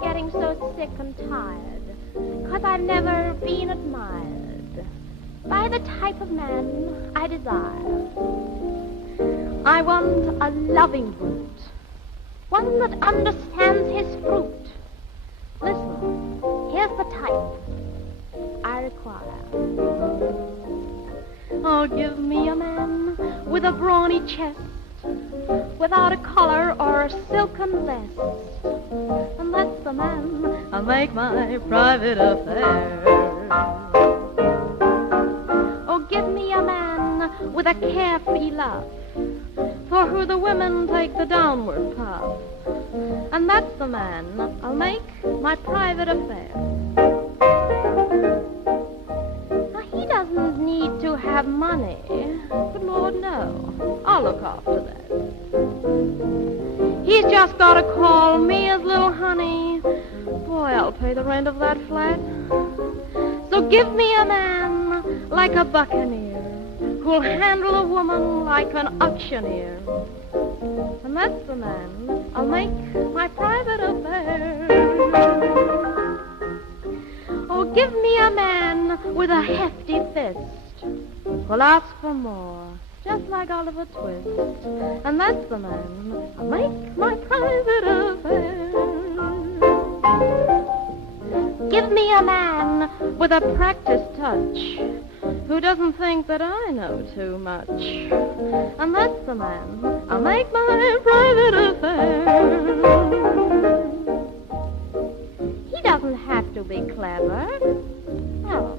I'm getting so sick and tired, 'cause I've never been admired by the type of man I desire. I want a loving brute, one that understands his fruit. Listen, here's the type I require. Oh, give me a man with a brawny chest, without a collar or a silken vest, and that's the man I'll make my private affair. Oh, give me a man with a carefree love, for who the women take the downward puff, and that's the man I'll make my private affair. Now, he doesn't need to have money, good Lord, no, I'll look after that. He's just got to call me his little honey. Boy, I'll pay the rent of that flat. So give me a man like a buccaneer, who'll handle a woman like an auctioneer, and that's the man I'll make my private affair. Oh, give me a man with a hefty fist, who'll ask for more, just like Oliver Twist, and that's the man I'll make my private affair. Give me a man with a practiced touch, who doesn't think that I know too much, and that's the man I'll make my private affair. He doesn't have to be clever. Oh,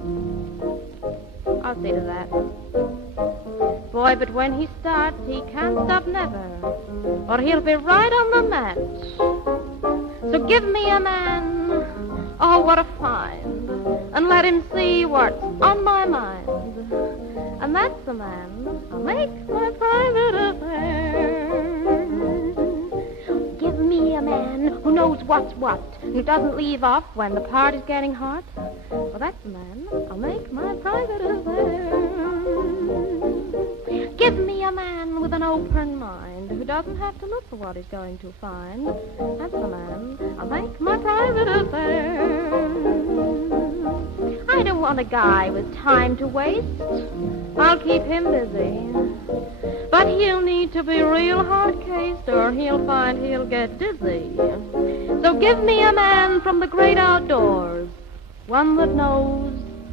I'll see to that. Boy, but when he starts, he can't stop never, or he'll be right on the mat. So give me a man, oh, what a find, and let him see what's on my mind, and that's the man I'll make my private affair. Give me a man who knows what's what, who doesn't leave off when the party's getting hot. Well, that's the man I'll make my private affair. Give me a man with an open mind, who doesn't have to look for what he's going to find. That's the man I'll make my private affair. I don't want a guy with time to waste. I'll keep him busy. But he'll need to be real hard-cased, or he'll find he'll get dizzy. So give me a man from the great outdoors, one that knows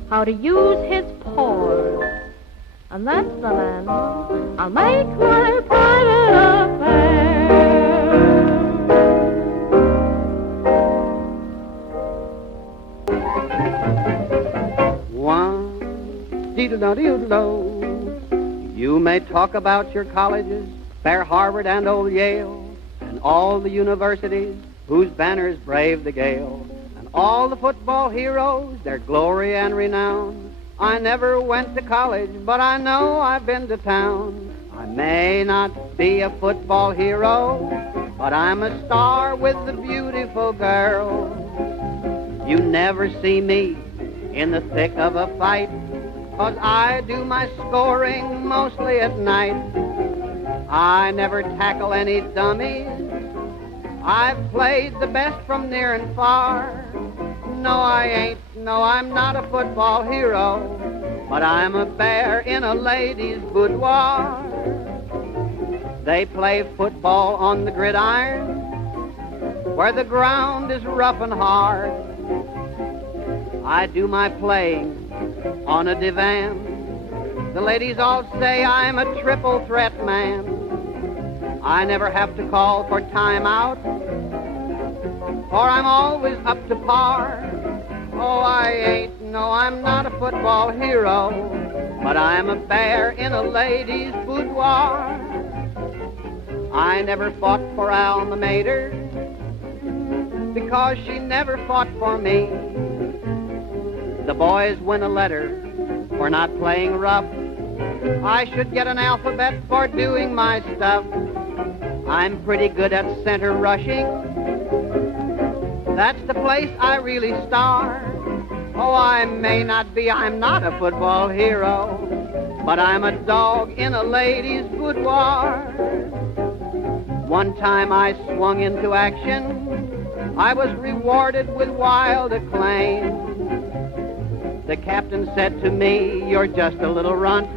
how to use his pores, and that's the man I'll make my private affair. One, diddle-do-diddle-do. You may talk about your colleges, fair Harvard and old Yale, and all the universities whose banners brave the gale, and all the football heroes, their glory and renown. I never went to college, but I know I've been to town. I may not be a football hero, but I'm a star with the beautiful girl. You never see me in the thick of a fight, 'cause I do my scoring mostly at night. I never tackle any dummies. I've played the best from near and far. No, I ain't. No, I'm not a football hero, but I'm a bear in a lady's boudoir. They play football on the gridiron, where the ground is rough and hard. I do my playing on a divan. The ladies all say I'm a triple threat man. I never have to call for timeout, for I'm always up to par. Oh, I ain't, no, I'm not a football hero, but I'm a bear in a lady's boudoir. I never fought for Alma Mater, because she never fought for me. The boys win a letter for not playing rough. I should get an alphabet for doing my stuff. I'm pretty good at center rushing. That's the place I really star. Oh, I may not be, I'm not a football hero, but I'm a dog in a lady's boudoir. One time I swung into action I was rewarded with wild acclaim. The captain said to me, "You're just a little runt.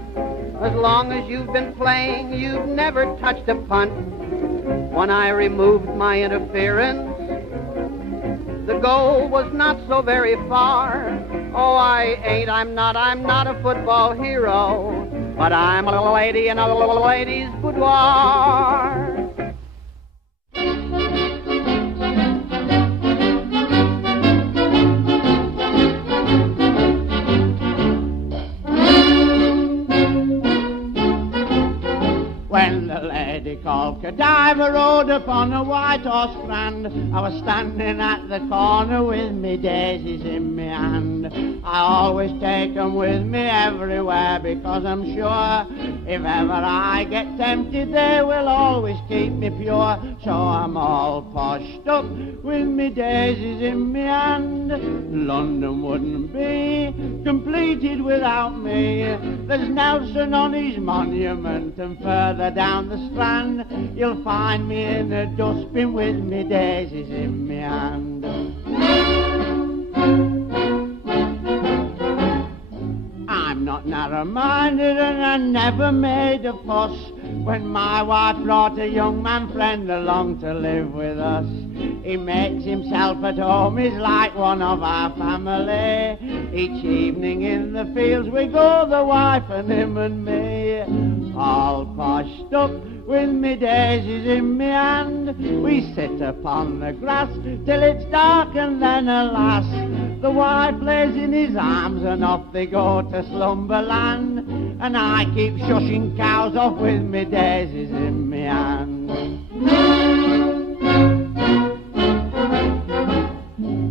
As long as you've been playing, you've never touched a punt." When I removed my interference, the goal was not so very far. Oh, I'm not a football hero, but I'm a lady in a lady's boudoir. When the lady called Godiva rode upon a white horse grand, I was standing at the corner with me daisies in me hand. I always take 'em with me everywhere, because I'm sure if ever I get tempted they will always keep me pure. So I'm all poshed up with me daisies in me hand. London wouldn't be completed without me. There's Nelson on his monument, and further down the Strand you'll find me in a dustbin with me daisies in me hand. I'm not narrow-minded and I never made a fuss when my wife brought a young man friend along to live with us. He makes himself at home, he's like one of our family. Each evening in the fields we go, the wife and him and me, all poshed up with me daisies in me hand. We sit upon the grass till it's dark, and then alas, the wife lays in his arms and off they go to slumberland. And I keep shushing cows off with me daisies in me hand.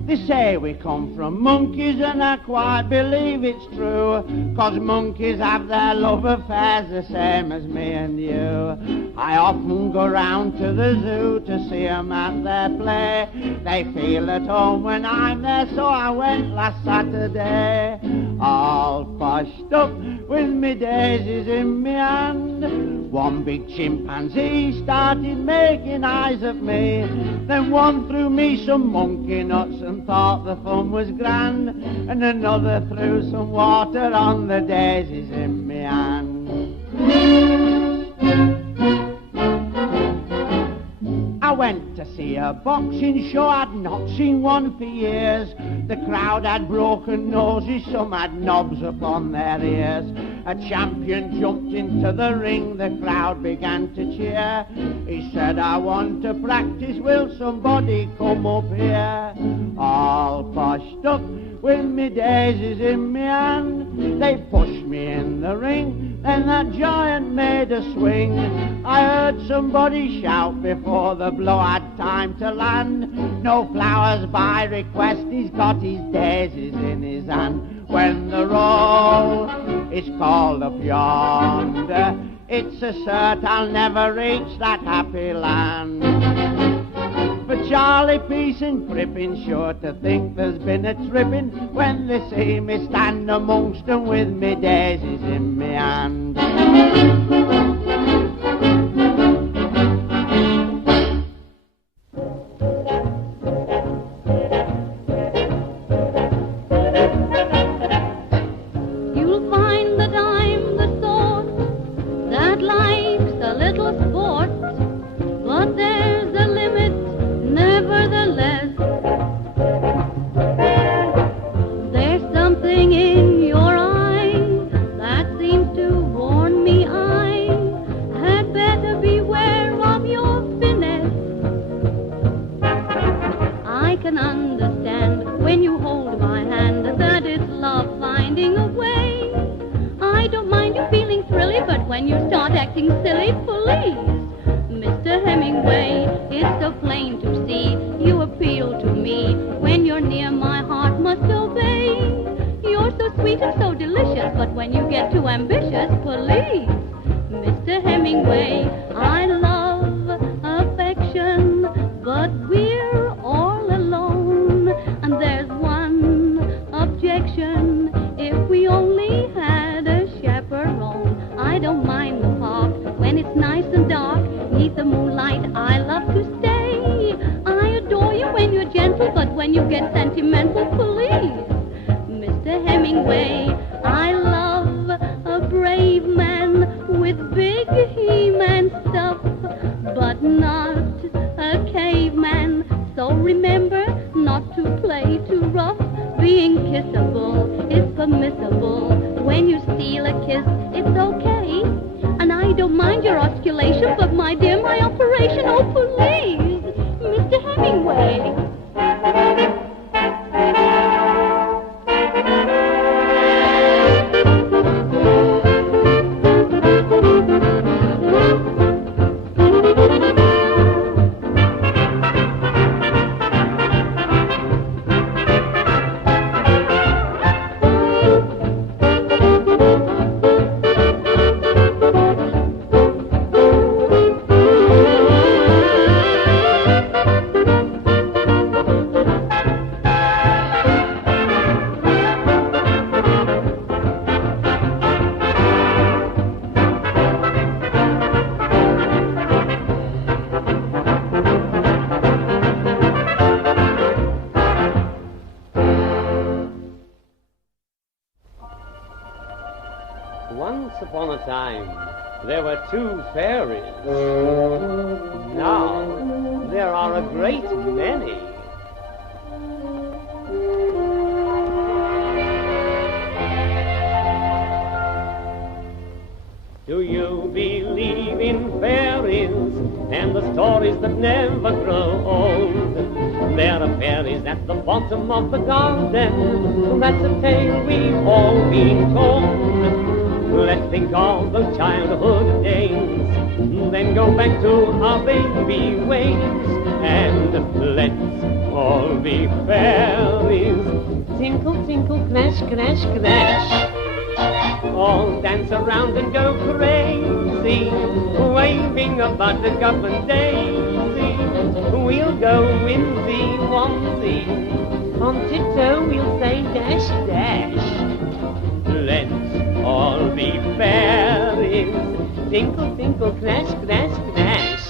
They say we come from monkeys, and I quite believe it's true, 'cause monkeys have their love affairs the same as me and you. I often go round to the zoo to see 'em at their play. They feel at home when I'm there, so I went last Saturday, all poshed up with me daisies in me hand. One big chimpanzee started making eyes at me, then one threw me some monkey nuts and thought the fun was grand, and another threw some water on the daisies in me hand. I went to see a boxing show, I'd not seen one for years. The crowd had broken noses, some had knobs upon their ears. A champion jumped into the ring, the crowd began to cheer. He said, "I want to practice, will somebody come up here?" All poshed up with me daisies in me hand. They pushed me in the ring, then that giant made a swing. I heard somebody shout before the blow had time to land, "No flowers by request, he's got his daisies in his hand." When the roll is called up yonder, it's a cert I'll never reach that happy land. But Charlie Peace and Crippin sure to think there's been a trippin' when they see me stand amongst 'em with me daisies in me hand. You'll find that I'm the sort that likes a little sport, but there's a limit nevertheless. There's something in your eye that seems to warn me I had better beware of your finesse. I can understand when you hold my hand that it's love finding a way. I don't mind you feeling thrilly, but when you start acting silly, please, Mr. Hemingway, it's so plain to see you appeal to me. When you're near, my heart must obey. You're so sweet and so delicious, but when you get too ambitious, please, Mr. Hemingway, I love affection, but we're all alone. when you get sentimental, please. Mr. Hemingway, I love a brave man with big he-man stuff, but not a caveman. So remember not to play too rough. Being kissable is permissible. When you steal a kiss, it's okay. And I don't mind your osculation, but my dear, my operation, oh please, Mr. Hemingway. Once upon a time, there were two fairies. Now, there are a great many. Do you believe in fairies and the stories that never grow old? There are fairies at the bottom of the garden. That's a tale we've all been told. Let's think of those childhood days, then go back to our baby ways, and let's all be fairies. Tinkle, tinkle, crash, crash, crash. All dance around and go crazy, waving a buttercup and daisy. We'll go whimsy, womsy, on tiptoe we'll say dash, dash. Let's all be fairies. Tinkle, tinkle, crash, crash, crash.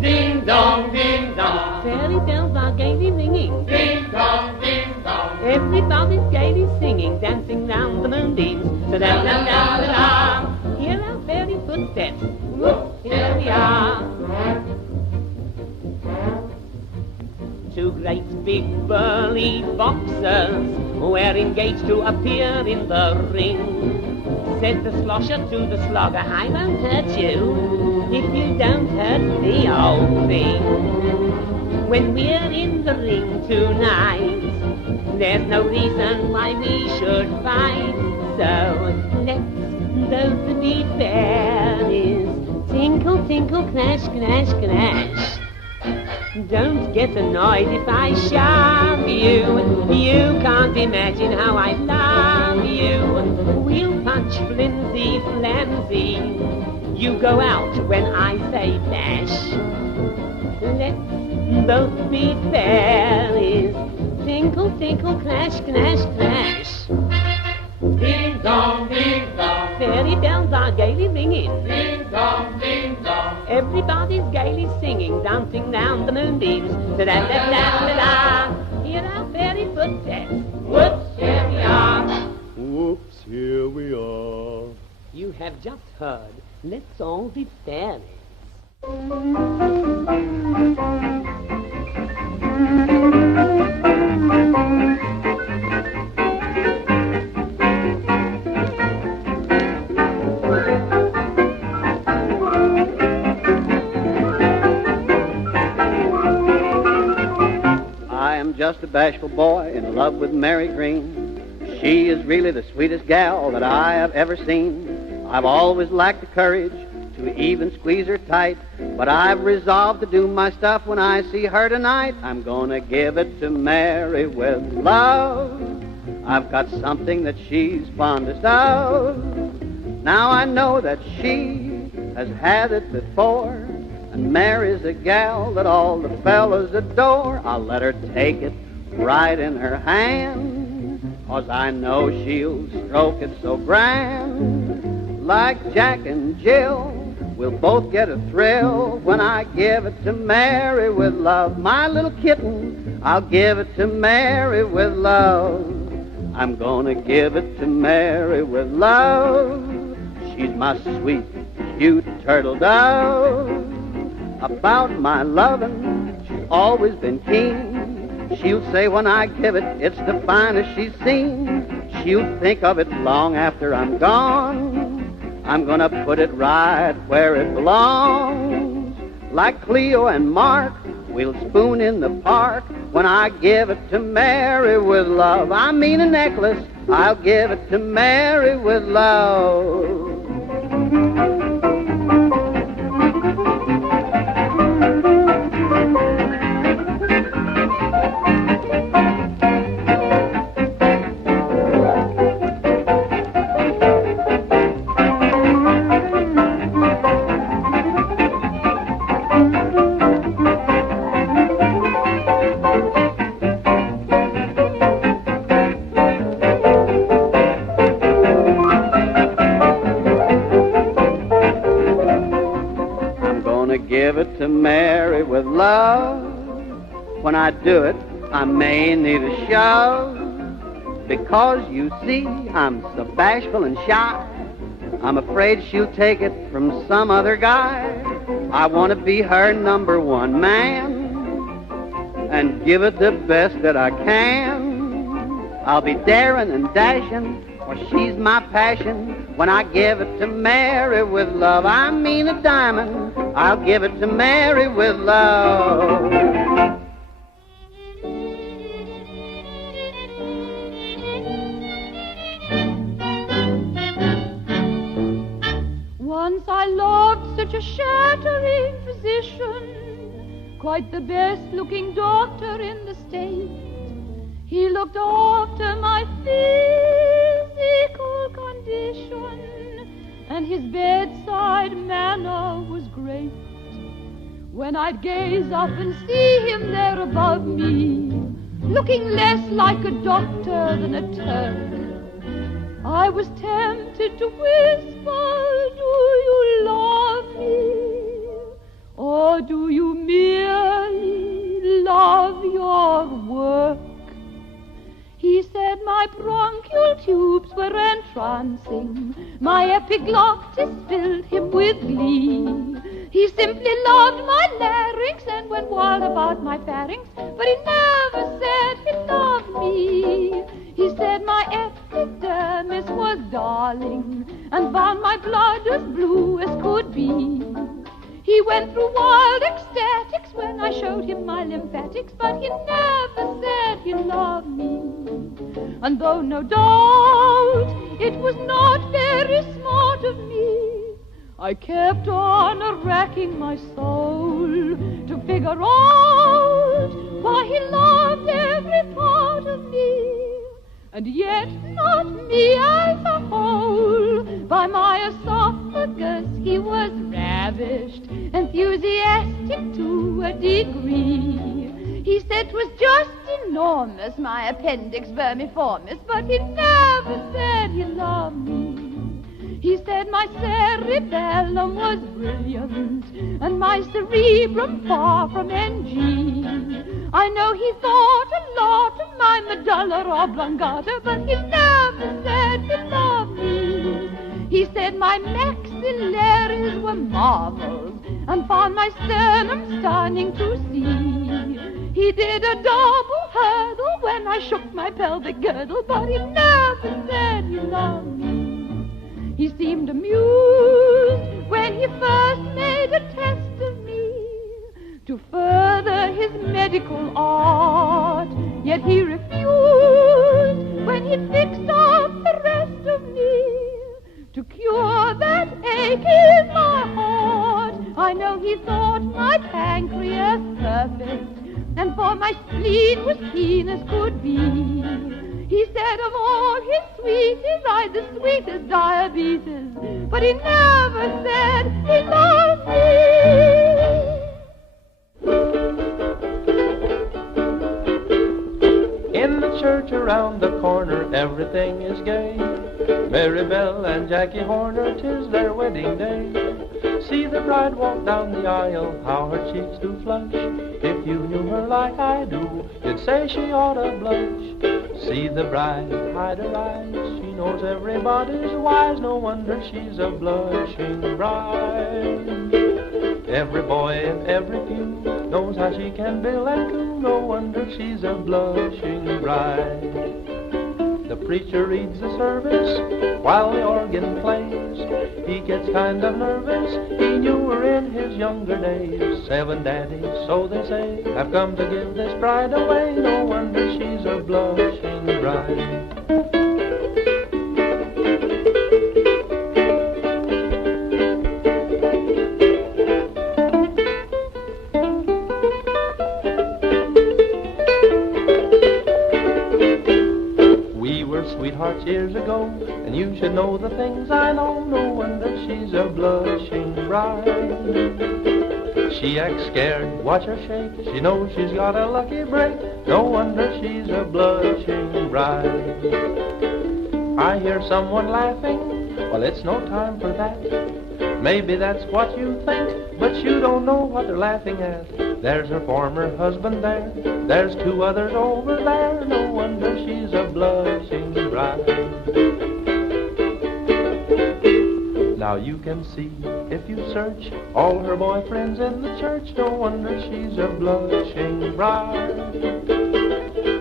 Ding dong, ding dong. Fairy bells are gaily ringing. Ding dong, ding dong. Everybody's gaily singing, dancing round the moonbeams. Da-da-da-da-da-da. Hear our fairy footsteps. Whoop, here we are. Two great big burly boxers were engaged to appear in the ring. Said the slosher to the slogger, I won't hurt you if you don't hurt the old thing. When we're in the ring tonight, there's no reason why we should fight. So let's both be fairies. Tinkle, tinkle, crash, crash, crash. Don't get annoyed if I shove you. You can't imagine how I love you. We'll punch flimsy, flimsy. You go out when I say dash. Let's both be fairies. Tinkle, tinkle, crash, crash, crash. Ding dong, ding dong. Fairy bells are gaily ringing. Ding dong, ding dong. Everybody's gaily singing, dancing round the moonbeams. Da-da-da-da-da-da. Hear our fairy footsteps. Whoops, here we are. Whoops, here we are. You have just heard, let's all be fairies. Just a bashful boy in love with Mary Green. She is really the sweetest gal that I have ever seen. I've always lacked the courage to even squeeze her tight, but I've resolved to do my stuff when I see her tonight. I'm gonna give it to Mary with love. I've got something that she's fondest of. Now I know that she has had it before, and Mary's a gal that all the fellas adore. I'll let her take it right in her hand, 'cause I know she'll stroke it so grand. Like Jack and Jill, We'll both get a thrill when I give it to Mary with love. My little kitten, I'll give it to Mary with love. I'm gonna give it to Mary with love. She's my sweet, cute turtle dove. About my lovin', she's always been keen. She'll say when I give it, it's the finest she's seen. She'll think of it long after I'm gone. I'm gonna put it right where it belongs. Like Cleo and Mark, we'll spoon in the park when I give it to Mary with love. I mean a necklace, I'll give it to Mary with love. Give it to Mary with love. When I do it, I may need a shove. Because you see, I'm so bashful and shy. I'm afraid she'll take it from some other guy. I want to be her number one man and give it the best that I can. I'll be daring and dashing, for she's my passion. When I give it to Mary with love, I mean a diamond, I'll give it to Mary with love. Once I loved such a shattering physician, quite the best-looking doctor in the state. He looked after my physical condition, and his bedside manner was great. When I'd gaze up and see him there above me, looking less like a doctor than a Turk, I was tempted to whisper, "Do you love me? Or do you merely love your work?" He said my bronchial tubes were entrancing, my epiglottis filled him with glee. He simply loved my larynx and went wild about my pharynx, but he never said he loved me. He said my epidermis was darling and found my blood as blue as could be. He went through wild ecstatics when I showed him my lymphatics, but he never said he loved me. And though no doubt it was not very smart of me, I kept on racking my soul to figure out why he loved every part of me, and yet not me as a whole. By my esophagus he was ravished, enthusiastic to a degree. He said 'twas just enormous, my appendix vermiformis, but he never said he loved me. He said my cerebellum was brilliant and my cerebrum far from NG. I know he thought a lot of my medulla oblongata, but he never said he loved me. He said my maxillaries were marvels and found my sternum stunning to see. He did a double hurdle when I shook my pelvic girdle, but he never said he loved me. He seemed amused when he first made a test of me to further his medical art, yet he refused when he fixed up the rest of me to cure that ache in my heart. I know he thought my pancreas perfect, and for my spleen was keen as could be. He said of all his sweeties I'd the sweetest diabetes, but he never said he loved me. In the church around the corner everything is gay. Mary Bell and Jackie Horner, 'tis their wedding day. See the bride walk down the aisle, how her cheeks do flush. If you knew her like I do, you'd say she ought to blush. See the bride hide her eyes, she knows everybody's wise, no wonder she's a blushing bride. Every boy in every pew knows how she can bill and coo, no wonder she's a blushing bride. The preacher reads the service while the organ plays. He gets kind of nervous, he knew her in his younger days. 7 daddies, so they say, have come to give this bride away, no wonder she's a blushing bride. Sweethearts years ago, and you should know the things I know, no wonder she's a blushing bride. She acts scared, watch her shake, she knows she's got a lucky break, no wonder she's a blushing bride. I hear someone laughing, well it's no time for that. Maybe that's what you think, but you don't know what they're laughing at. There's her former husband there, there's 2 others over there, no wonder she's a blushing bride. Now you can see, if you search, all her boyfriends in the church, no wonder she's a blushing bride.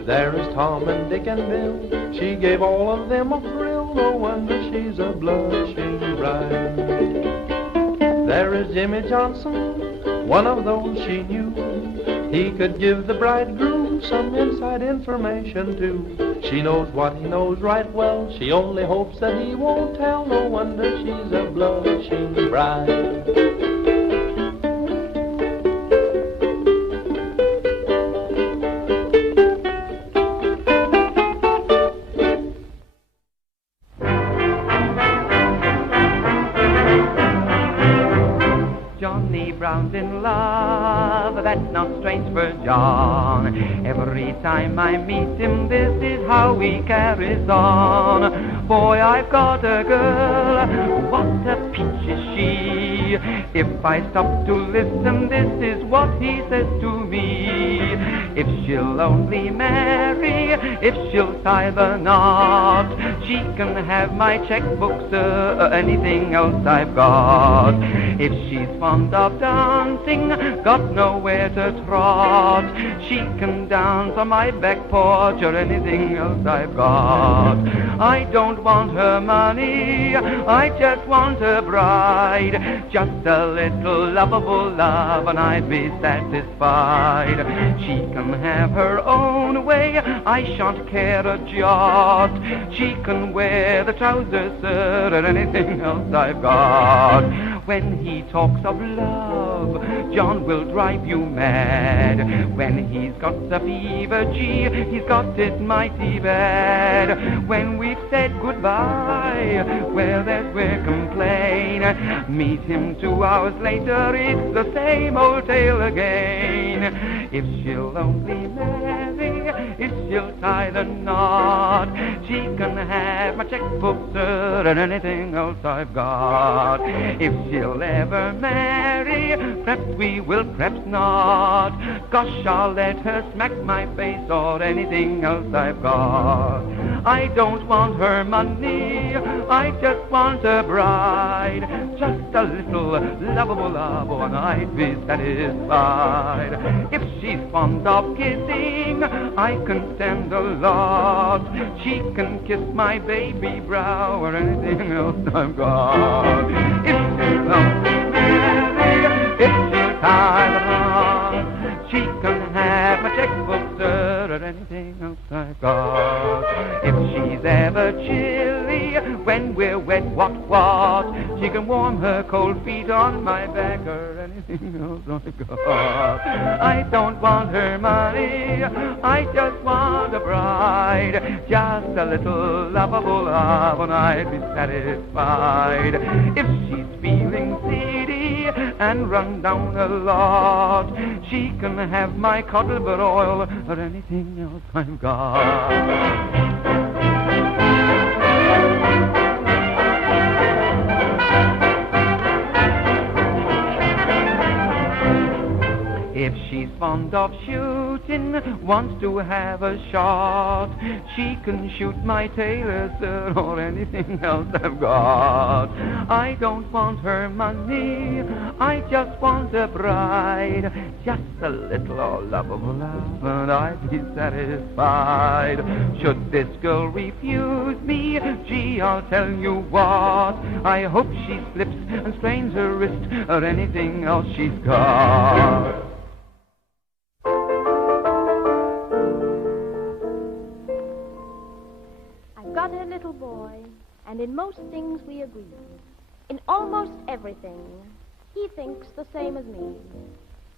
There is Tom and Dick and Bill, she gave all of them a thrill, no wonder she's a blushing bride. There is Jimmy Johnson, one of those she knew. He could give the bridegroom some inside information too. She knows what he knows right well, she only hopes that he won't tell, no wonder she's a blushing bride. Brown's in love, that's not strange for John. Every time I meet him, this is how he carries on. Boy, I've got a girl, what a peach is she. If I stop to listen, this is what he says to me. If she'll only marry, if she'll tie the knot, she can have my checkbook, sir, anything else I've got. If she's fond of dancing, got nowhere to trot, she can dance on my back porch or anything else I've got. I don't want her money, I just want a bride, just a little lovable love and I'd be satisfied. She can have her own way, I shan't care a jot. She can wear the trousers, sir, or anything else I've got. When he talks of love, John will drive you mad. When he's got the fever, gee, he's got it mighty bad. When we've said goodbye, well, that's where complain. Meet him 2 hours later, it's the same old tale again. If she'll only marry, if she'll tie the knot, she can have my checkbook, sir, and anything else I've got. If she'll ever marry, perhaps we will, perhaps not. Gosh, I'll let her smack my face or anything else I've got. I don't want her money, I just want a bride, just a little lovable love and I'd be satisfied. If she's fond of kissing, I can stand a lot. She can kiss my baby brow or anything else I've got. If she'll only marry, if she'll tie the knot, she can have my checkbook, sir, or anything else I've got. If she's ever chilly when we're wet, what, she can warm her cold feet on my back or anything else I've got. I don't want her money, I just want a bride, just a little lovable love and I'd be satisfied. If she's feeling seedy and run down a lot, she can have my codliver oil or anything else I've got. If she's fond of shooting, wants to have a shot, she can shoot my tailor, sir, or anything else I've got. I don't want her money, I just want a bride, just a little old lovable love, and I'd be satisfied. Should this girl refuse me, gee, I'll tell you what, I hope she slips and strains her wrist, or anything else she's got. I've got a little boy, and in most things we agree. In almost everything, he thinks the same as me.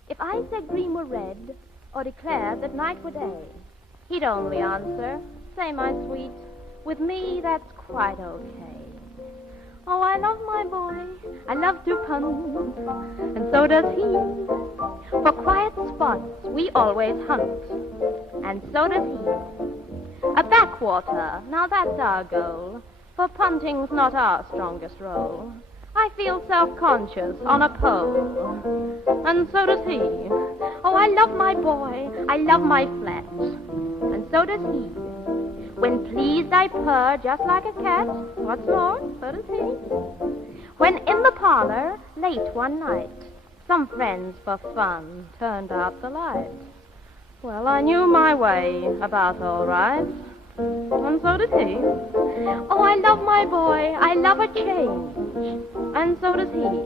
If I said green were red, or declared that night were day, he'd only answer, say, my sweet, with me that's quite okay. Oh, I love my boy, I love to punt, and so does he. For quiet spots we always hunt, and so does he. A backwater, now that's our goal, for punting's not our strongest role. I feel self-conscious on a pole, and so does he. Oh, I love my boy, I love my flat, and so does he. When pleased I purr just like a cat, what's more, so does he. When in the parlor, late one night, some friends for fun turned out the light. Well, I knew my way about all right, and so did he. Oh, I love my boy, I love a change, and so does he.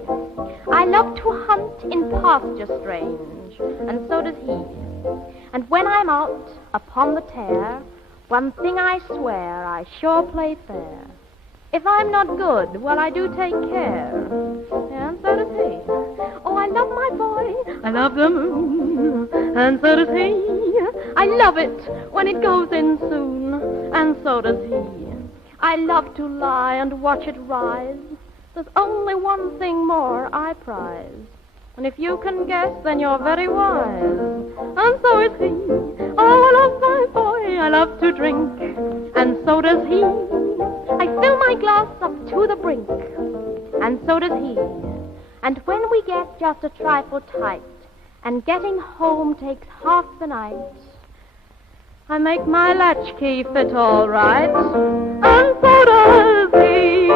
I love to hunt in pasture strange, and so does he. And when I'm out upon the tear, one thing I swear, I sure play fair. If I'm not good, well, I do take care, and so does he. Oh, I love my boy, I love the moon, and so does he. I love it when it goes in soon, and so does he. I love to lie and watch it rise. There's only one thing more I prize, and if you can guess, then you're very wise, and so is he. Oh, I love my boy, I love to drink, and so does he. I fill my glass up to the brink, and so does he. And when we get just a trifle tight, and getting home takes half the night, I make my latchkey fit all right, and so does he.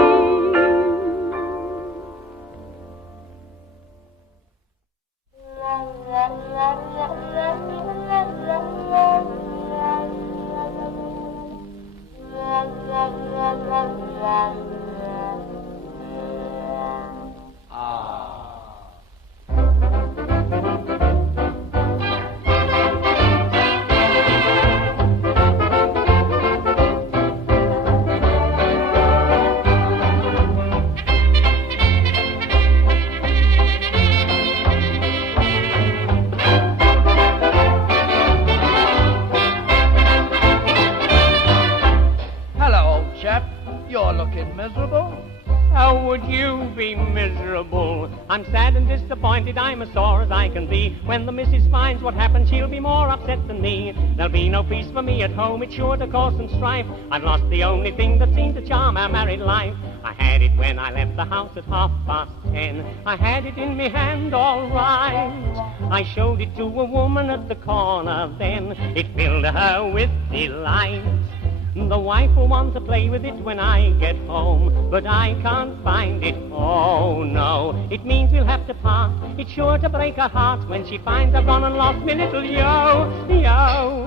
I'm sad and disappointed, I'm as sore as I can be. When the missus finds what happened, she'll be more upset than me. There'll be no peace for me at home, it's sure to cause some strife. I've lost the only thing that seemed to charm our married life. I had it when I left the house at 10:30. I had it in me hand all right. I showed it to a woman at the corner then. It filled her with delight. The wife will want to play with it when I get home, but I can't find it, oh no. It means we'll have to part, it's sure to break her heart when she finds I've gone and lost me little yo-yo.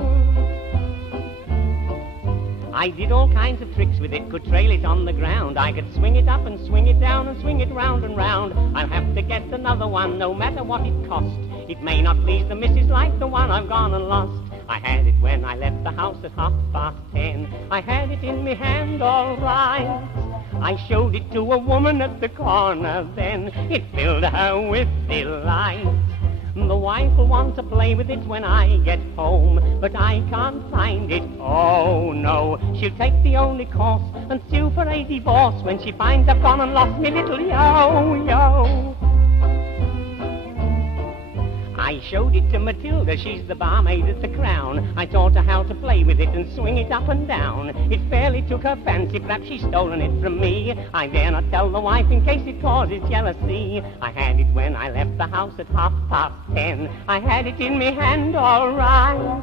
I did all kinds of tricks with it, could trail it on the ground. I could swing it up and swing it down and swing it round and round. I'll have to get another one, no matter what it costs. It may not please the missus like the one I've gone and lost. I had it when I left the house at 10:30. I had it in me hand all right. I showed it to a woman at the corner then. It filled her with delight. The wife will want to play with it when I get home, but I can't find it, oh no. She'll take the only course and sue for a divorce when she finds I've gone and lost me little yo-yo. I showed it to Matilda, she's the barmaid at the Crown. I taught her how to play with it and swing it up and down. It fairly took her fancy, perhaps she's stolen it from me. I dare not tell the wife in case it causes jealousy. I had it when I left the house at 10:30. I had it in me hand all right.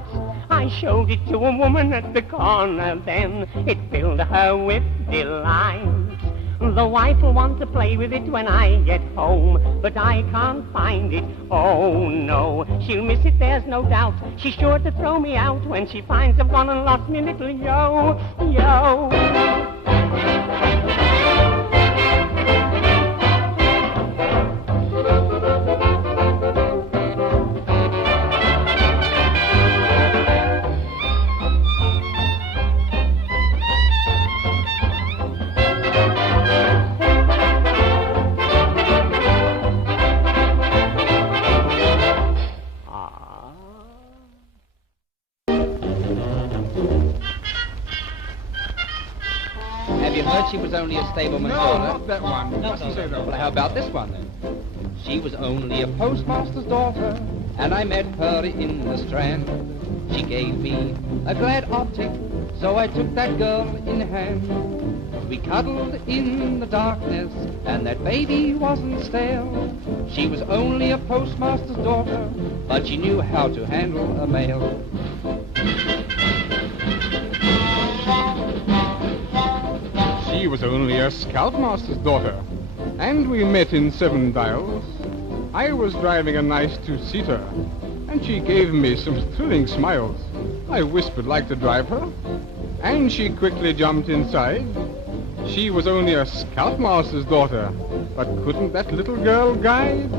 I showed it to a woman at the corner then. It filled her with delight. The wife will want to play with it when I get home, but I can't find it, oh no. She'll miss it, there's no doubt. She's sure to throw me out when she finds I've gone and lost me little yo. She was only a stableman's daughter. Not that one. No. Well, how about this one, then? She was only a postmaster's daughter, and I met her in the Strand. She gave me a glad optic, so I took that girl in hand. We cuddled in the darkness, and that baby wasn't stale. She was only a postmaster's daughter, but she knew how to handle a mail. She was only a scoutmaster's daughter, and we met in Seven Dials. I was driving a nice two-seater, and she gave me some thrilling smiles. I whispered like to drive her, and she quickly jumped inside. She was only a scoutmaster's daughter, but couldn't that little girl guide?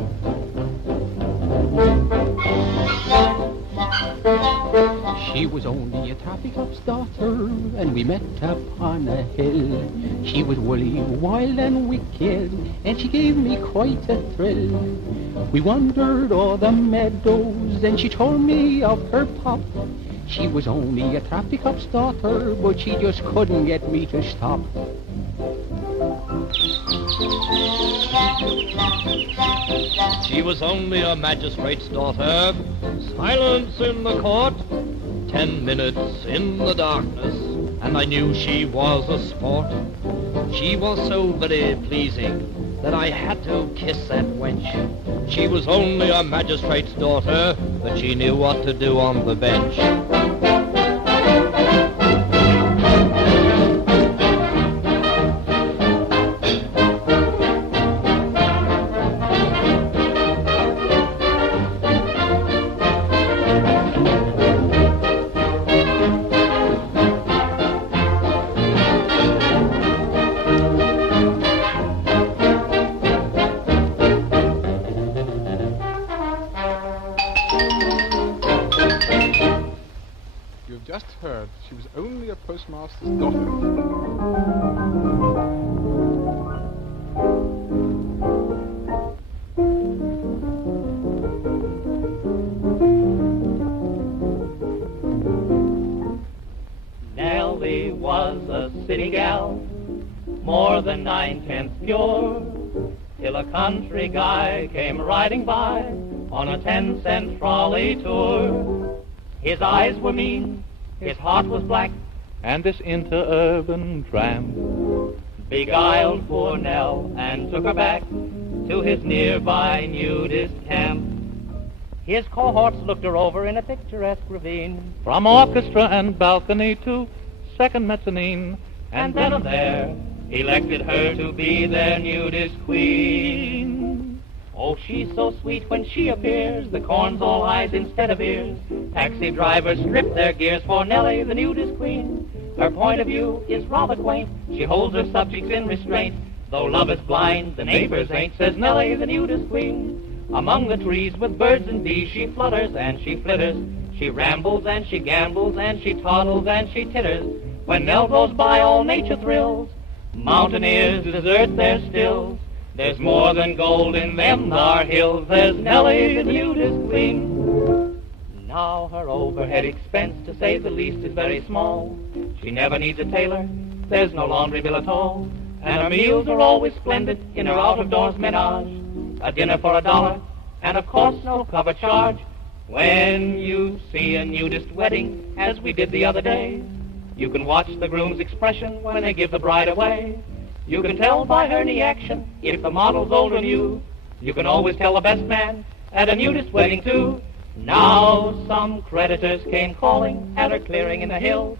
She was only a traffic cop's daughter, and we met upon a hill. She was woolly, wild and wicked, and she gave me quite a thrill. We wandered o'er the meadows, and she told me of her pop. She was only a traffic cop's daughter, but she just couldn't get me to stop. She was only a magistrate's daughter. Silence in the court. 10 minutes in the darkness, and I knew she was a sport. She was so very pleasing that I had to kiss that wench. She was only a magistrate's daughter, but she knew what to do on the bench. She was only a postmaster's daughter. Nellie was a city gal, more than 9/10 pure, till a country guy came riding by on a 10-cent trolley tour. His eyes were mean, his heart was black, and this interurban tramp beguiled poor Nell and took her back to his nearby nudist camp. His cohorts looked her over in a picturesque ravine, from orchestra and balcony to second mezzanine, and then and there elected her to be their nudist queen. Oh, she's so sweet when she appears, the corn's all eyes instead of ears. Taxi drivers strip their gears for Nellie, the nudist queen. Her point of view is rather quaint, she holds her subjects in restraint. Though love is blind, the neighbors ain't, says Nellie, the nudist queen. Among the trees with birds and bees she flutters and she flitters. She rambles and she gambles and she toddles and she titters. When Nell goes by, all nature thrills. Mountaineers desert their stills. There's more than gold in them thar hills. There's Nellie, the nudist queen. Now her overhead expense, to say the least, is very small. She never needs a tailor, there's no laundry bill at all. And her meals are always splendid in her out-of-doors menage. A dinner for $1, and of course no cover charge. When you see a nudist wedding, as we did the other day, you can watch the groom's expression when they give the bride away. You can tell by her knee action if the model's old or new. You can always tell the best man at a nudist wedding too. Now some creditors came calling at her clearing in the hills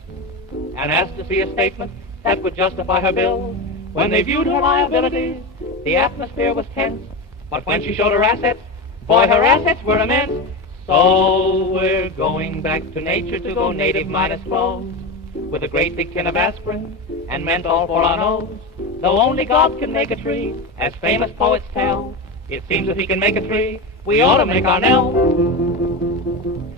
and asked to see a statement that would justify her bill. When they viewed her liabilities, the atmosphere was tense. But when she showed her assets, boy, her assets were immense. So we're going back to nature to go native minus clothes, with a great big tin of aspirin and menthol for our nose. Though only God can make a tree, as famous poets tell, it seems if he can make a tree, we ought to make our Nell.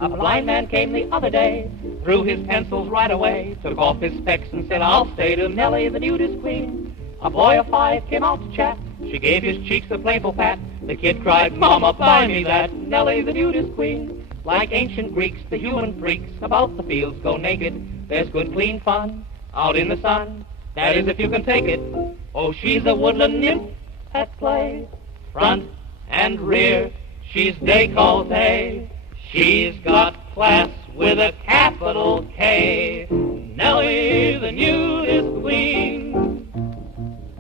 A blind man came the other day, threw his pencils right away, took off his specs and said, I'll stay to Nellie, the nudist queen. A boy of 5 came out to chat. She gave his cheeks a playful pat. The kid cried, Mama, buy me that, Nellie, the nudist queen. Like ancient Greeks, the human freaks about the fields go naked. There's good, clean fun out in the sun. That is, if you can take it. Oh, she's a woodland nymph at play. Front and rear, she's décolleté. She's got class with a capital K. Nellie, the nudist queen.